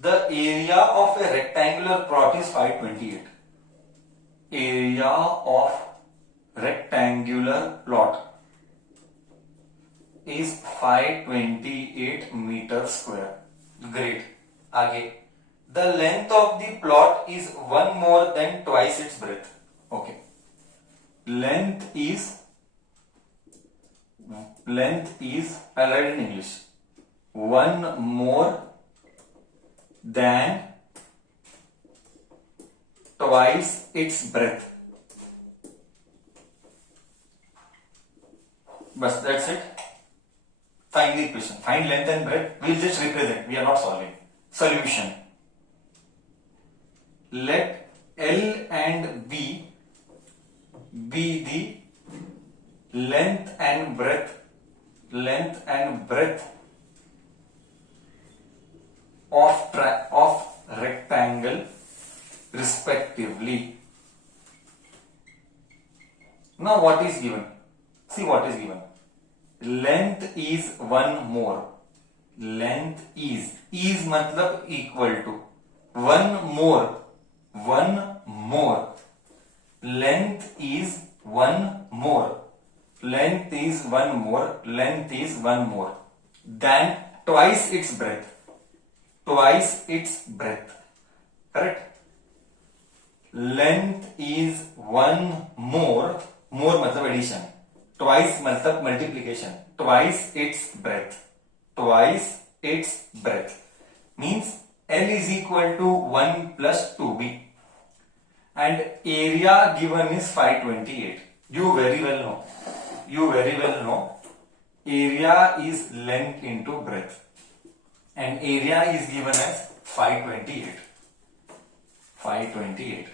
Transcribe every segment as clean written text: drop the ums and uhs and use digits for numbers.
The area of a rectangular plot is 528. Area of rectangular plot is 528 meter square. Great. आगे, the length of the plot is one more than twice its breadth. Okay. Length is I'll write in English, one more than twice its breadth. But that's it. Find the equation. Find length and breadth. We'll just represent. We are not solving. Solution. Let L and B be the length and breadth of rectangle respectively. Now what is given? See what is given. Length is one more. Length is मतलब equal to one more. Length is one more than twice its breadth. Correct? Length is one more मतलब addition. Twice मतलब multiplication. Twice its breadth means L is equal to 1 plus 2b and area given is 528. You very well know area is length into breadth and area is given as 528.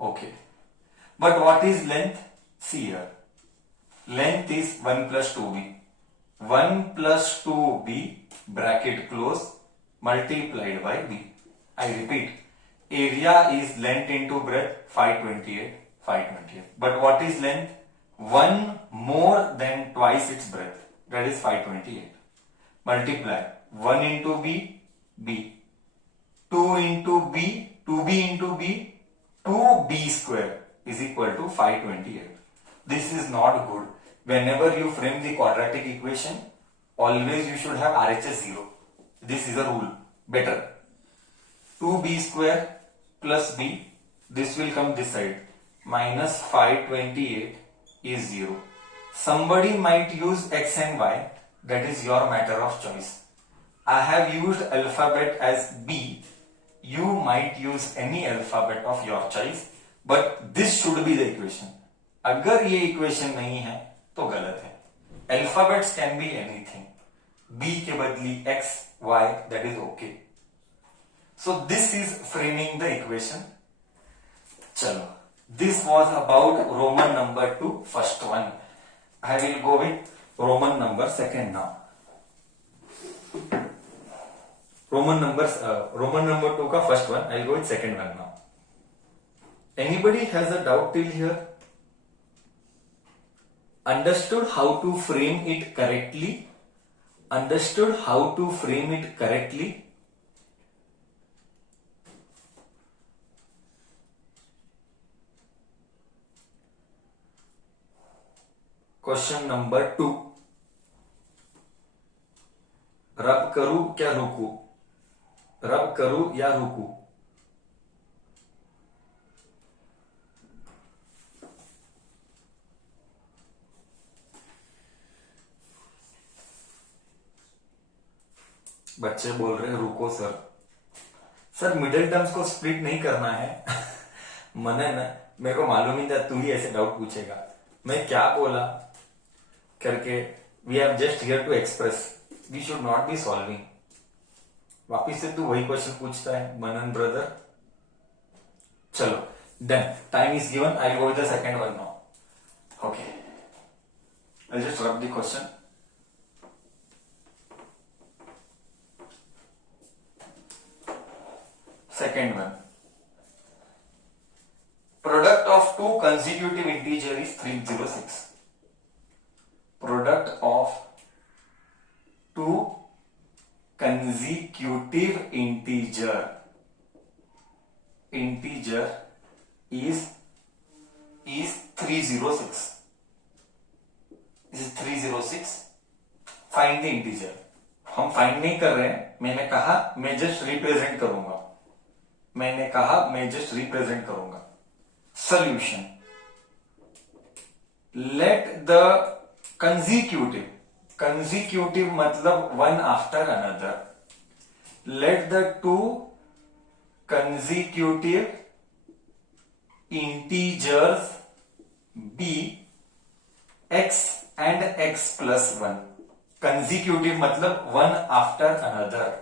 Okay, but what is length? See here, length is 1 plus 2b. 1 plus 2b bracket close multiplied by b. I repeat, area is length into breadth 528. But what is length? 1 more than twice its breadth, that is 528. Multiply 1 into b, 2 into b, 2b into b, 2b square is equal to 528. This is not good. Whenever you frame the quadratic equation, always you should have RHS 0. This is a rule. Better. 2b square plus b, this will come this side. Minus 528 is 0. Somebody might use x and y. That is your matter of choice. I have used alphabet as b. You might use any alphabet of your choice. But this should be the equation. अगर ये equation नहीं है तो गलत है. Alphabets can be anything. b के बदली x, y, that is okay. So this is framing the equation. Chalo. This was about Roman number 2, first one. I will go with Roman number second now. Roman number 2 का first one. I will go with second one now. Anybody has a doubt till here? Understood how to frame it correctly? Question number 2. रब करूं क्या रुकूं? रब करूं या रुकूं? बच्चे बोल रहे हैं रुको सर मिडिल टर्म्स को स्प्लिट नहीं करना है. मनन, मेरे को मालूम ही था तू ही ऐसे डाउट पूछेगा. मैं क्या बोला करके. We are just here to express, we should not be solving. वापिस से तू वही क्वेश्चन पूछता है मनन ब्रदर. चलो done. Time is given. I go with the second one now. Okay, I just rub the question. Second one. Product of two consecutive integer is 306. Product of two consecutive integer is 306. This is 306. Find the integer. हम find नहीं कर रहे हैं, मैंने कहा मैं just represent करूंगा. Solution. Let the consecutive मतलब one after another. Let the two consecutive integers be x and x plus 1. Consecutive मतलब one after another.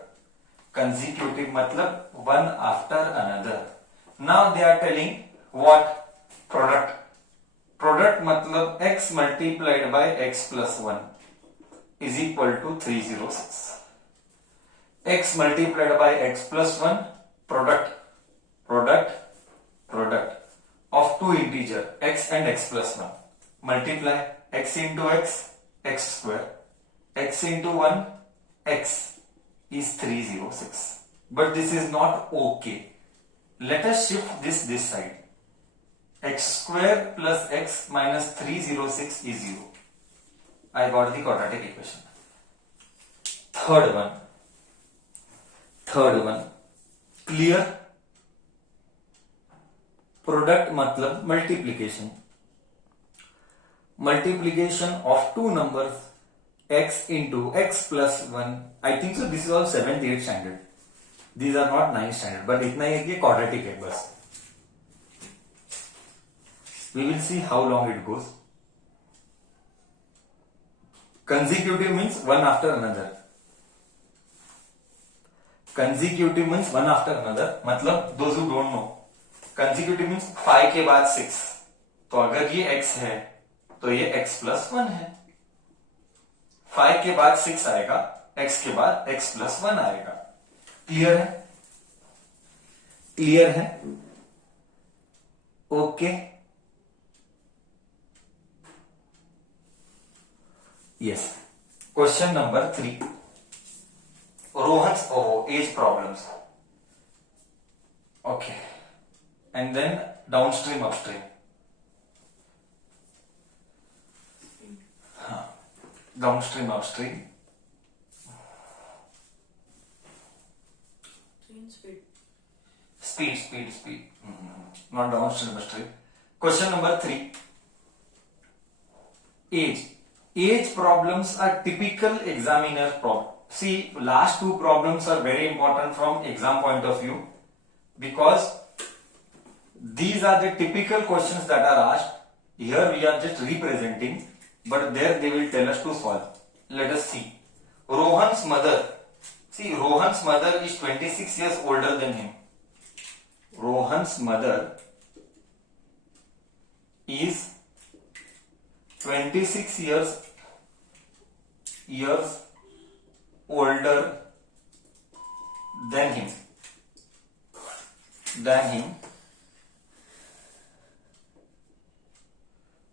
Now they are telling what? Product मतलब x multiplied by x plus 1 is equal to 306. X multiplied by x plus 1 product of two integer x and x plus 1. Multiply x into x square, x into 1 x is 306. But this is not okay. Let us shift this side. X square plus x minus 306 is 0. I got the quadratic equation. Third one. Clear? Product मतलब multiplication. Multiplication of two numbers x into x plus 1. I think so this is all 7th 8th standard. These are not 9th standard, but इतना ही है कि quadratic है बस. We will see how long it goes. Consecutive means one after another. मतलब those who don't know, consecutive means 5 के बाद 6. तो अगर ये x है तो ये x plus 1 है. 5 के बाद 6 आएगा, x के बाद x plus 1 आएगा. क्लियर है? Okay. Yes. Question number 3. Rohan's age problems. Okay. And then downstream, upstream. Downstream, upstream. Speed. Not downstream, upstream. Question number 3. Age problems are typical examiner problem. See, last two problems are very important from exam point of view because these are the typical questions that are asked. Here we are just representing, but there they will tell us to solve. Let us see. Rohan's mother. See, Rohan's mother is 26 years older than him. Rohan's mother is 26 years older than him.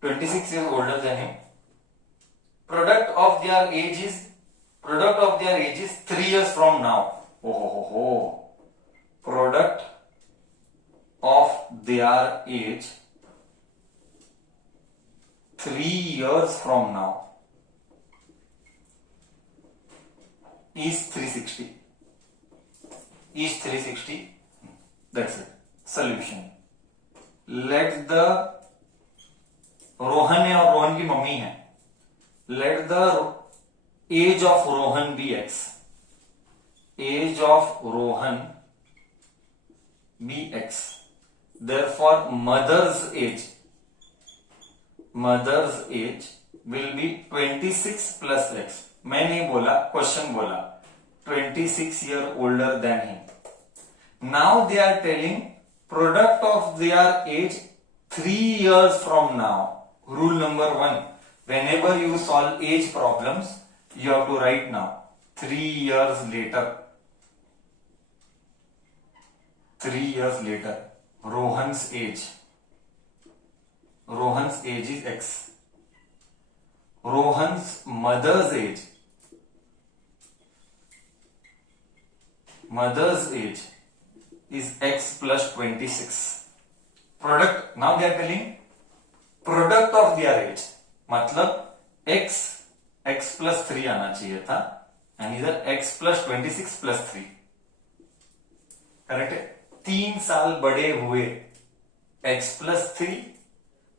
26 years older than him. Product of their age is 3 years from now. Product of their age 3 years from now is 360. That's it. Solution. Let the Rohan है और रोहन की mummy है. Let the age of Rohan be x. Age of Rohan be x. Therefore, mother's age will be 26 plus x. मैं नहीं बोला, question बोला 26 year older than him. Now they are telling product of their age 3 years from now. Rule number 1. Whenever you solve age problems, you have to write now. 3 years later. 3 years later. Rohan's age. Rohan's age is x. Rohan's mother's age mother's age is x plus 26. Product, now they are telling product of their age, मतलब x plus 3 आना चाहिए था, and इधर x plus 26 plus 3. Correct है. 3 साल बड़े हुए x plus 3,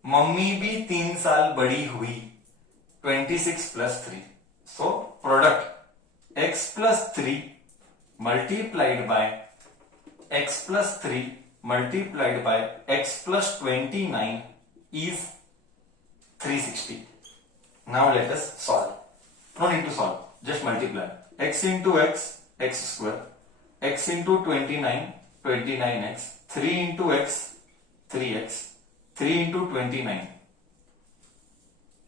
mummy भी 3 साल बड़ी हुई 26 plus 3. So product x plus 3 multiplied by x plus 3 multiplied by x plus 29 is 360. Now let us solve. No need to solve, just multiply. X into x, x square. X into 29, 29x. 3 into x, 3x. 3 into 29.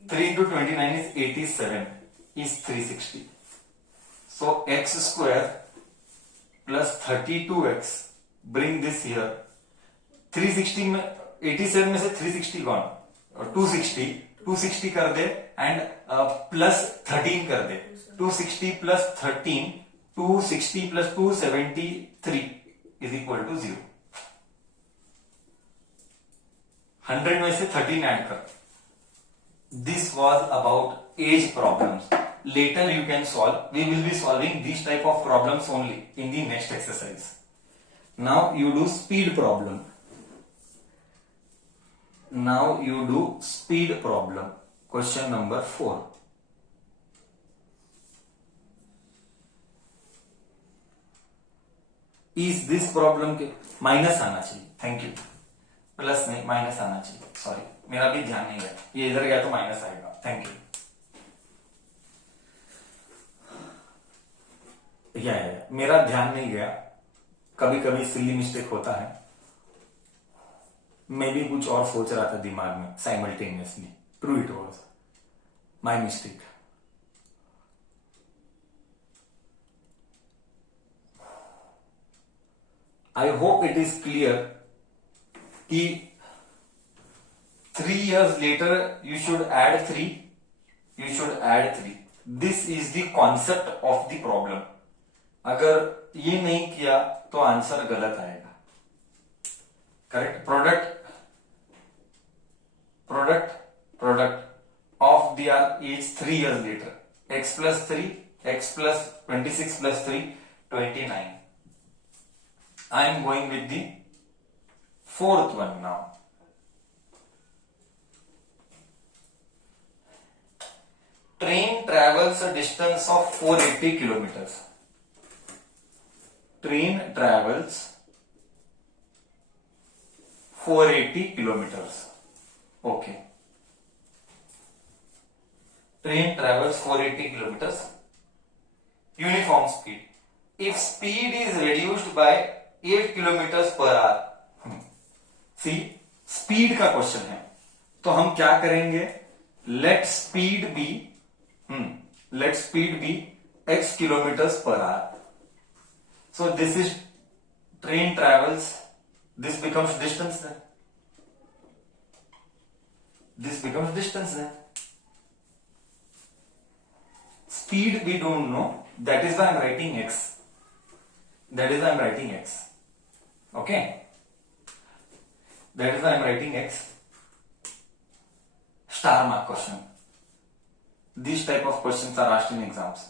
3 into 29 is 87, is 360. So x square plus 32x, bring this here. 360 में 87 में से 360 gone, 260 कर दे and plus 13 कर दे. 260 plus 13, 260 plus 273 is equal to 0. 100 में से 13 add कर. This was about age problems. Later you can solve. We will be solving these type of problems only in the next exercise. Now you do speed problem. Now you do speed problem. Question number 4. Is this problem के minus आना चाहिए. Thank you. Plus नहीं, minus आना चाहिए. Sorry, मेरा भी ध्यान नहीं गया. ये इधर गया तो माइनस आएगा. Thank you. मेरा ध्यान नहीं गया. कभी कभी सिली मिस्टेक होता है. मैं भी कुछ और सोच रहा था दिमाग में simultaneously. True, it was my mistake. I hope it is clear कि 3 years later you should add 3. You should add 3. This is the concept of the problem. अगर ये नहीं किया तो आंसर गलत आएगा. Correct. Product of their age 3 years later. x plus 3, x plus 26 plus 3, 29. I am going with the fourth one now. Train travels a distance of 480 kilometers. Train travels 480 kilometers. Okay. Train travels 480 kilometers. Uniform speed. If speed is reduced by 8 kilometers per hour. See, speed का question है, तो हम क्या करेंगे? Let speed be x kilometers per hour. So this is train travels. This becomes distance then. Speed we don't know. That is why I'm writing x. Okay. That is why I'm writing x. Star mark question. These type of questions are asked in exams.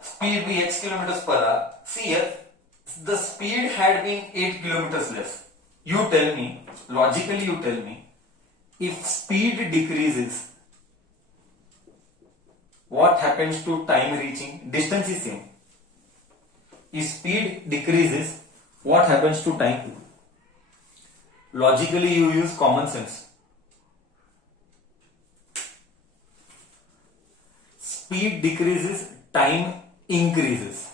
Speed be x kilometers per hour. See here, the speed had been 8 kilometers less. You tell me, logically you tell me, if speed decreases, what happens to time reaching? Distance is same. If speed decreases, what happens to time? Logically you use common sense. Speed decreases, time increases.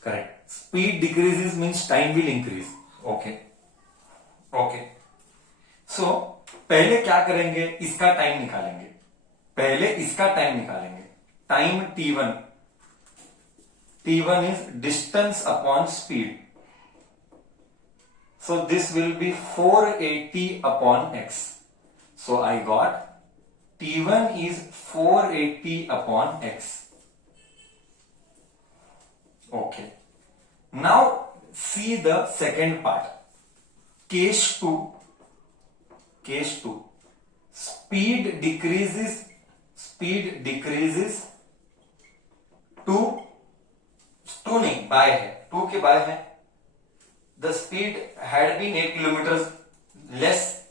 Correct. Speed decreases means time will increase. Okay. So पहले क्या करेंगे? इसका time निकालेंगे. Time t1. t1 is distance upon speed. So this will be 480 upon x. So I got t1 is 480 upon x. Okay. Now see the second part. Case 2. Speed decreases to 2 नहीं, bye है, 2 के bye है. The speed had been 8 kilometers less.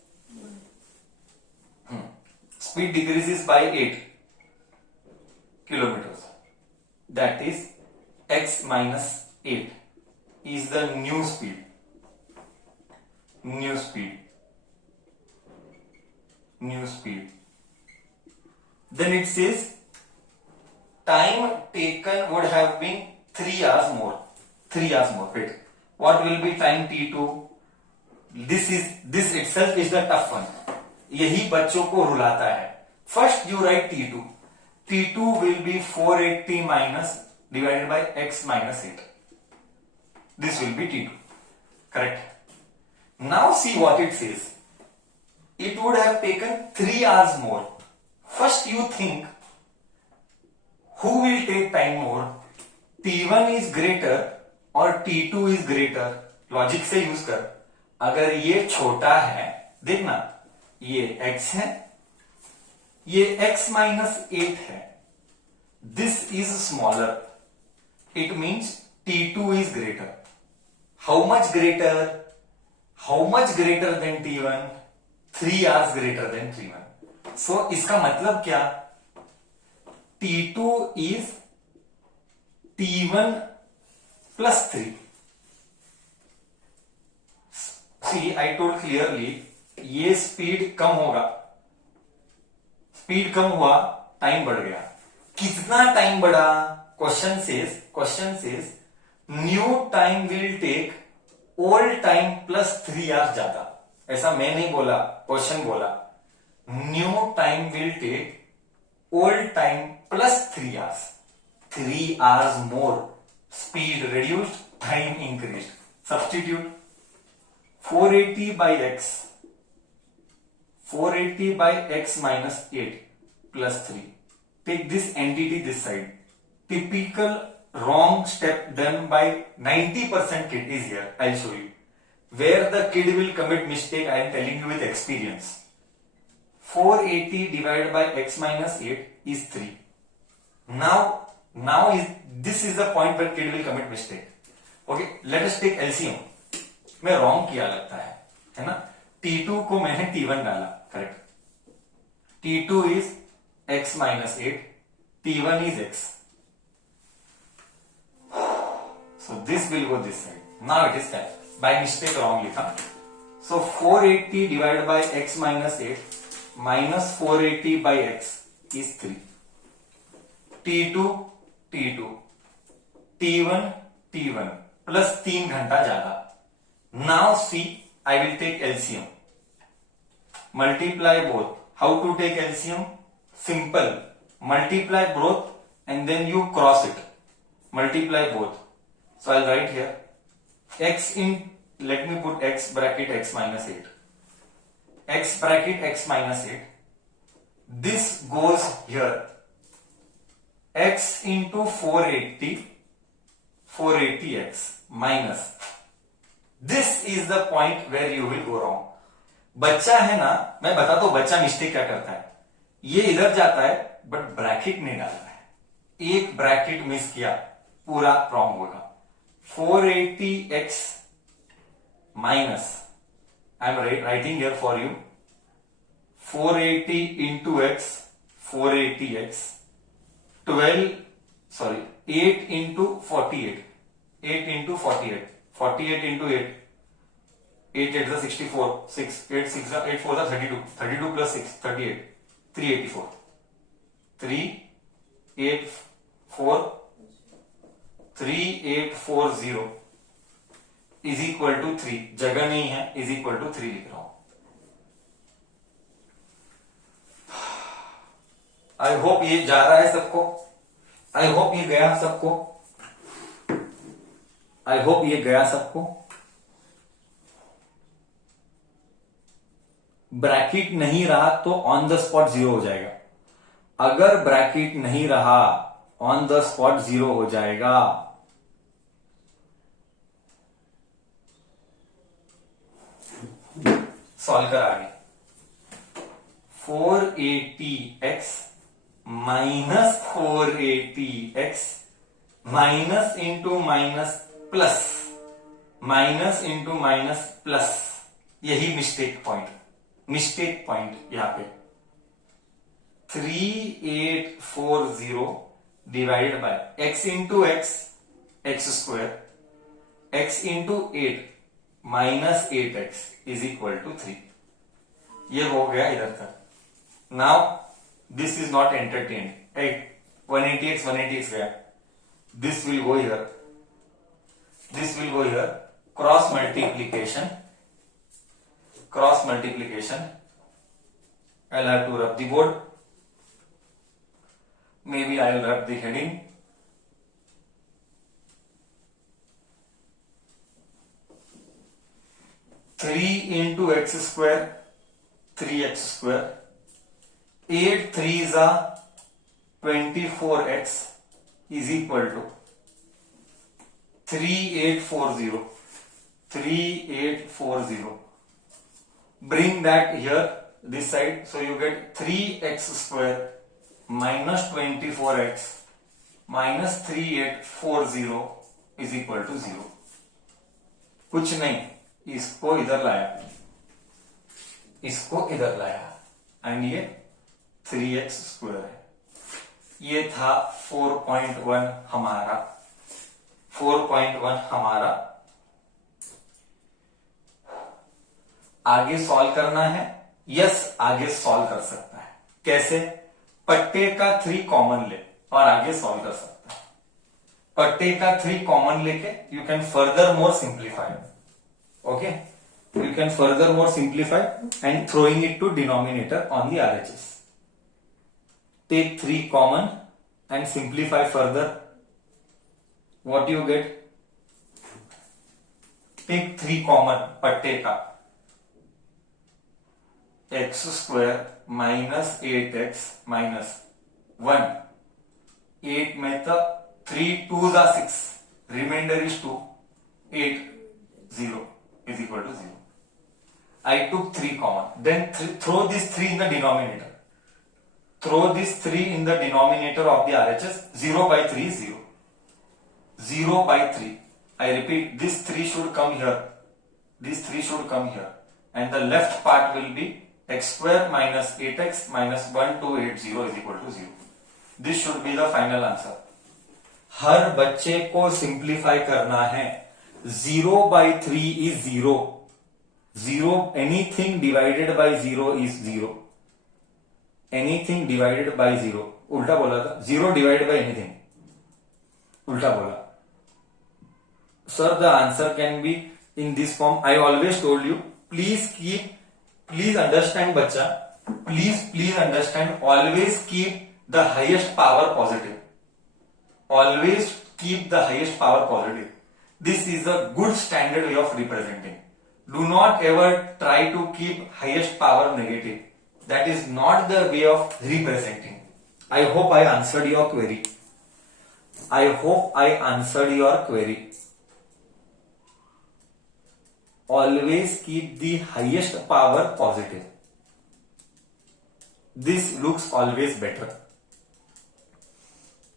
Speed decreases by 8 kilometers. That is x minus 8 is the new speed. Then it says time taken would have been 3 hours more. Wait, what will be time t2? This itself is the tough one. यही बच्चों को रुलाता है. First you write t2. t2 will be 480 minus divided by x minus 8. This will be t2. Correct. Now see what it says. It would have taken 3 hours more. First you think, who will take time more? T1 is greater और T2 is greater. Logic से use कर. अगर ये छोटा है, देखना, ये x है, ये x minus 8 है. This is smaller. It means T2 is greater. How much greater? How much greater than T1? 3 hours greater than T1. So इसका मतलब क्या? T2 is T1 plus 3. See, I told clearly, ये speed कम होगा. Speed कम हुआ, time बढ़ गया. कितना time बढ़ा? Question says new time will take old time plus 3 hours ज्यादा. ऐसा मैं नहीं बोला, क्वेश्चन बोला. New time will take old time plus 3 hours. 3 hours more. Speed reduced, time increased. Substitute 480 by x. 480 by x minus 8 plus 3. Take this entity this side. Typical wrong step done by 90% kid is here. I'll show you. Where the kid will commit mistake, I am telling you with experience. 480 divided by x minus 8 is 3. Now this is the point where kid will commit mistake. Okay, let us take LCM. मैं wrong किया लगता है ना? T2 को मैंने T1 डाला, correct. T2 is x minus 8, T1 is x. So this will go this side. Now it is time. By mistake wrong लिखा. So 480 divided by x minus 8 minus 480 by x is 3. T2 T1 plus 3 घंटा ज्यादा. Now see, I will take LCM. Multiply both. How to take LCM? Simple. Multiply both and then you cross it. Multiply both. So I'll write here x in, let me put x bracket x minus 8. X bracket x minus 8. This goes here. X into 480x minus. This is the point where you will go wrong. बच्चा है ना, मैं बताता हूं बच्चा mistake क्या करता है. ये इधर जाता है बट ब्रैकेट नहीं डालता है. एक ब्रैकेट मिस किया, पूरा रॉन्ग होगा. 480x minus, I am writing here for you, 480 into x, 480x, 8 into 48, 8 into 48, 48 into 8, 8 8 is 64, 6, 8 6 8 4 is 32, 32 plus 6, 38, 384, 3840 is equal to 3. जगह नहीं है, is equal to 3 लिख रहा हूं. आई होप ये जा रहा है सबको. आई होप ये गया सबको. आई होप ये गया सबको. ब्रैकेट नहीं रहा तो ऑन द स्पॉट 0 हो जाएगा. अगर ब्रैकेट नहीं रहा ऑन द स्पॉट 0 हो जाएगा. सॉल्व कर आगे। 480x minus 480x minus into minus plus, minus into minus plus, यही मिस्टेक पॉइंट यहां पे 3840 divided by x into x x square x into 8 minus 8x is equal to 3। ये हो गया इधर तक। Now this is not entertained, 180x 180x गया, this will go here, this will go here, cross multiplication, I'll have to rub the board, maybe I'll rub the heading, three into x square, 3x square, 8 3s are 24x is equal to 3840. Bring that here, this side, so you get 3x square minus 24x minus 3840 is equal to 0. कुछ नहीं, इसको इधर लाया and ये 3x square है। ये था 4.1 हमारा आगे सॉल्व करना है। यस, आगे सॉल्व कर सकता है। कैसे? पट्टे का 3 कॉमन ले और आगे सॉल्व कर सकता है। पट्टे का 3 कॉमन लेके you can further more simplify. Okay, you can further more simplify and throwing it to denominator on the RHS। Take 3 common and simplify further. What you get? Take 3 common पट्टे का, x square minus 8x minus 1, 8 में तो 3 2s are 6, remainder is 2, 8 0 is equal to 0. I took 3 common, then throw this 3 in the denominator. Throw this 3 in the denominator of the RHS. 0 by 3 is 0. 0 by 3. I repeat, this 3 should come here. This 3 should come here. And the left part will be x square minus 8x minus 1280 is equal to 0. This should be the final answer. हर बच्चे को simplify करना है। 0 by 3 is 0. 0, anything divided by 0 is 0. Anything divided by 0. उल्टा बोला था, 0 divided by anything. उल्टा बोला। Sir, the answer can be in this form. I always told you, please understand बच्चा, please understand, always keep the highest power positive. Always keep the highest power positive. This is a good standard way of representing. Do not ever try to keep highest power negative. That is not the way of representing. I hope I answered your query. Always keep the highest power positive. This looks always better.